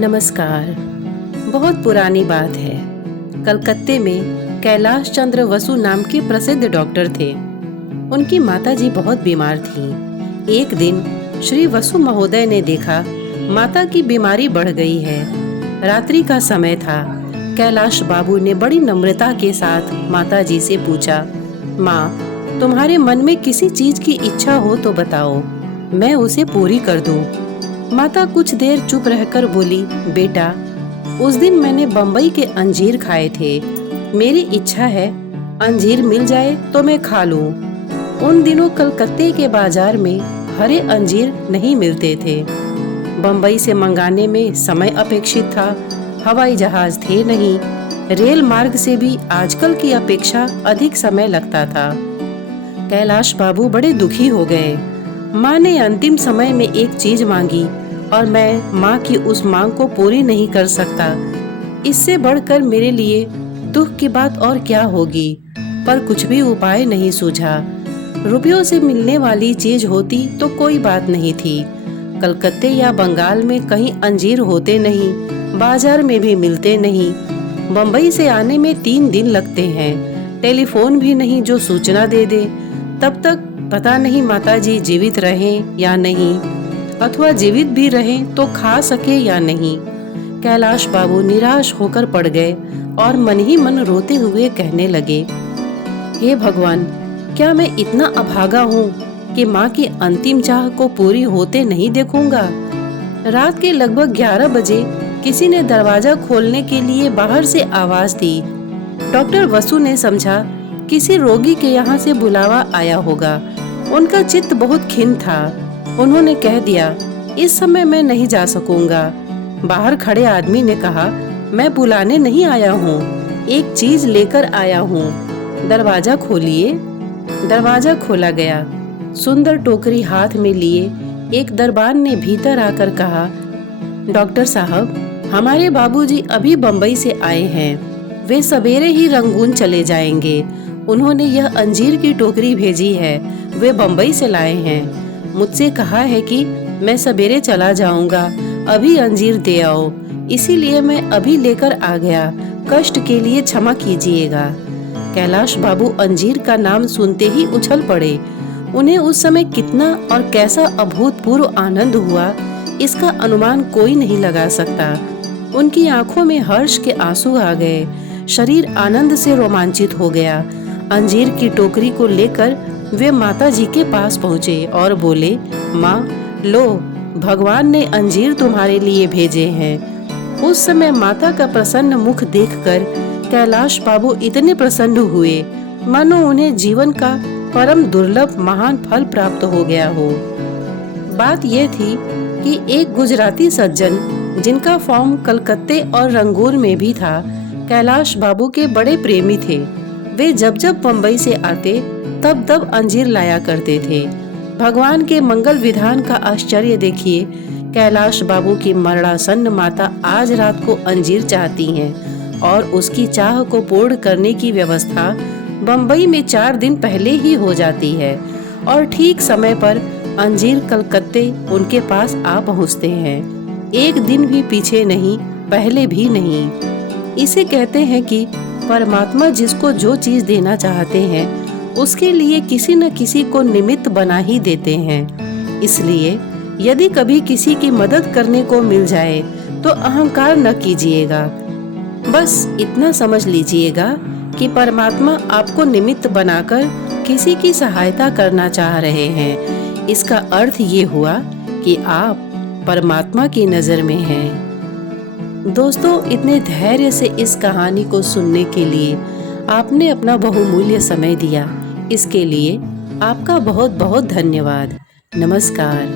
नमस्कार। बहुत पुरानी बात है। कलकत्ते में कैलाश चंद्र वसु नाम के प्रसिद्ध डॉक्टर थे। उनकी माताजी बहुत बीमार थीं। एक दिन श्री वसु महोदय ने देखा माता की बीमारी बढ़ गई है। रात्रि का समय था। कैलाश बाबू ने बड़ी नम्रता के साथ माताजी से पूछा, माँ, तुम्हारे मन में किसी चीज की इच्छा हो तो बताओ, मैं उसे पूरी कर दूं। माता कुछ देर चुप रहकर बोली, बेटा, उस दिन मैंने बम्बई के अंजीर खाए थे। मेरी इच्छा है अंजीर मिल जाए तो मैं खा लूं। उन दिनों कलकत्ते के बाजार में हरे अंजीर नहीं मिलते थे। बम्बई से मंगाने में समय अपेक्षित था। हवाई जहाज थे नहीं। रेल मार्ग से भी आजकल की अपेक्षा अधिक समय लगता था। कैलाश बाबू बड़े दुखी हो गए। माँ ने अंतिम समय में एक चीज मांगी और मैं माँ की उस मांग को पूरी नहीं कर सकता। इससे बढ़कर मेरे लिए दुख की बात और क्या होगी। पर कुछ भी उपाय नहीं सूझा। रुपयों से मिलने वाली चीज होती तो कोई बात नहीं थी। कलकत्ते या बंगाल में कहीं अंजीर होते नहीं, बाजार में भी मिलते नहीं। बम्बई से आने में 3 दिन लगते हैं। टेलीफोन भी नहीं जो सूचना दे दे। तब तक पता नहीं माताजी जीवित रहें या नहीं, अथवा जीवित भी रहें तो खा सके या नहीं। कैलाश बाबू निराश होकर पड़ गए और मन ही मन रोते हुए कहने लगे, हे भगवान, क्या मैं इतना अभागा हूँ कि माँ की अंतिम चाह को पूरी होते नहीं देखूंगा। रात के लगभग 11 बजे किसी ने दरवाजा खोलने के लिए बाहर से आवाज दी। डॉक्टर वसु ने समझा किसी रोगी के यहाँ से बुलावा आया होगा। उनका चित्त बहुत खिन्न था। उन्होंने कह दिया, इस समय मैं नहीं जा सकूंगा। बाहर खड़े आदमी ने कहा, मैं बुलाने नहीं आया हूँ, एक चीज लेकर आया हूँ। दरवाजा खोलिए। दरवाजा खोला गया। सुंदर टोकरी हाथ में लिए एक दरबान ने भीतर आकर कहा, डॉक्टर साहब, हमारे बाबूजी अभी बम्बई से आए हैं। वे सवेरे ही रंगून चले जाएंगे। उन्होंने यह अंजीर की टोकरी भेजी है। वे बम्बई से लाए हैं। मुझसे कहा है कि मैं सवेरे चला जाऊंगा, अभी अंजीर दे आओ। इसीलिए मैं अभी लेकर आ गया। कष्ट के लिए क्षमा कीजिएगा। कैलाश बाबू अंजीर का नाम सुनते ही उछल पड़े। उन्हें उस समय कितना और कैसा अभूतपूर्व आनंद हुआ, इसका अनुमान कोई नहीं लगा सकता। उनकी आंखों में हर्ष के आंसू आ गए। शरीर आनंद से रोमांचित हो गया। अंजीर की टोकरी को लेकर वे माताजी के पास पहुँचे और बोले, माँ, लो, भगवान ने अंजीर तुम्हारे लिए भेजे हैं। उस समय माता का प्रसन्न मुख देखकर कैलाश बाबू इतने प्रसन्न हुए मानो उन्हें जीवन का परम दुर्लभ महान फल प्राप्त हो गया हो। बात यह थी कि एक गुजराती सज्जन, जिनका फॉर्म कलकत्ते और रंगून में भी था, कैलाश बाबू के बड़े प्रेमी थे। वे जब जब बम्बई से आते तब तब अंजीर लाया करते थे। भगवान के मंगल विधान का आश्चर्य देखिए। कैलाश बाबू की मरणासन्न माता आज रात को अंजीर चाहती हैं और उसकी चाह को पूर्ण करने की व्यवस्था बम्बई में 4 दिन पहले ही हो जाती है और ठीक समय पर अंजीर कलकत्ते उनके पास आ पहुँचते हैं। एक दिन भी पीछे नहीं, पहले भी नहीं। इसे कहते हैं कि परमात्मा जिसको जो चीज देना चाहते हैं उसके लिए किसी न किसी को निमित्त बना ही देते हैं। इसलिए यदि कभी किसी की मदद करने को मिल जाए तो अहंकार न कीजिएगा। बस इतना समझ लीजिएगा कि परमात्मा आपको निमित्त बनाकर किसी की सहायता करना चाह रहे हैं। इसका अर्थ ये हुआ कि आप परमात्मा की नजर में हैं। दोस्तों, इतने धैर्य से इस कहानी को सुनने के लिए आपने अपना बहुमूल्य समय दिया। इसके लिए आपका बहुत बहुत धन्यवाद। नमस्कार।